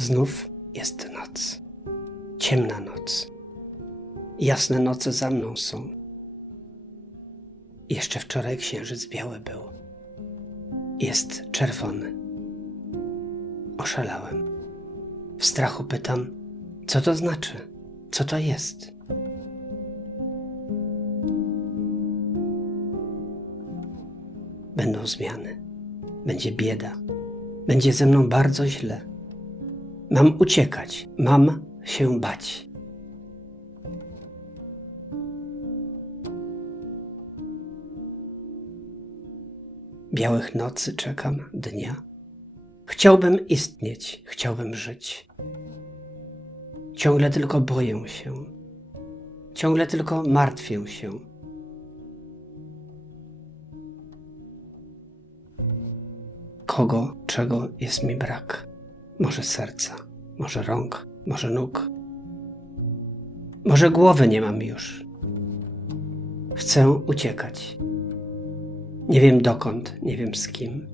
Znów jest noc. Ciemna noc. Jasne noce za mną są. Jeszcze wczoraj księżyc biały był. Jest czerwony. Oszalałem. W strachu pytam, co to znaczy? Co to jest? Będą zmiany. Będzie bieda. Będzie ze mną bardzo źle. Mam uciekać, mam się bać. Białych nocy czekam dnia. Chciałbym istnieć, chciałbym żyć. Ciągle tylko boję się. Ciągle tylko martwię się. Kogo, czego jest mi brak? Może serca, może rąk, może nóg. Może głowy nie mam już. Chcę uciekać. Nie wiem dokąd, nie wiem z kim.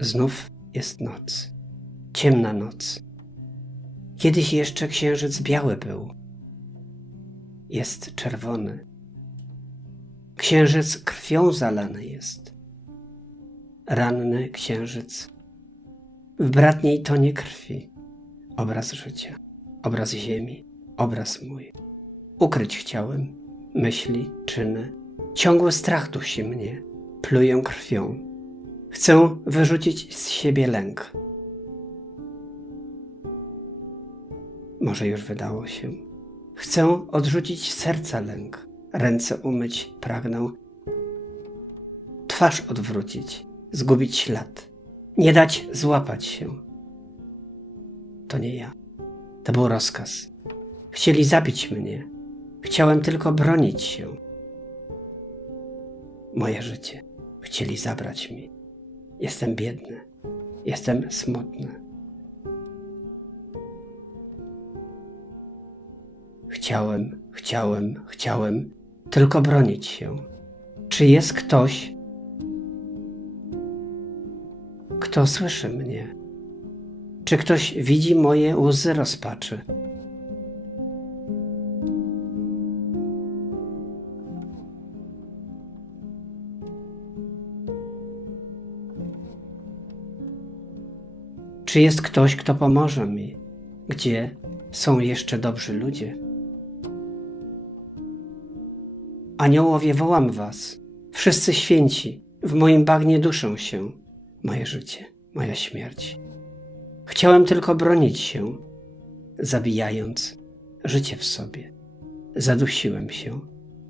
Znów jest noc. Ciemna noc. Kiedyś jeszcze księżyc biały był. Jest czerwony. Księżyc krwią zalany jest. Ranny księżyc. W bratniej tonie krwi. Obraz życia, obraz ziemi, obraz mój. Ukryć chciałem myśli, czyny. Ciągły strach dusi mnie. Pluję krwią. Chcę wyrzucić z siebie lęk. Może już wydało się. Chcę odrzucić serca lęk. Ręce umyć pragnę. Twarz odwrócić, zgubić ślad. Nie dać złapać się. To nie ja. To był rozkaz. Chcieli zabić mnie. Chciałem tylko bronić się. Moje życie chcieli zabrać mi. Jestem biedny. Jestem smutny. Chciałem, chciałem, chciałem tylko bronić się. Czy jest ktoś, kto słyszy mnie? Czy ktoś widzi moje łzy rozpaczy? Czy jest ktoś, kto pomoże mi? Gdzie są jeszcze dobrzy ludzie? Aniołowie, wołam was. Wszyscy święci, w moim bagnie duszę się. Moje życie, moja śmierć. Chciałem tylko bronić się, zabijając życie w sobie. Zadusiłem się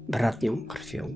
bratnią krwią.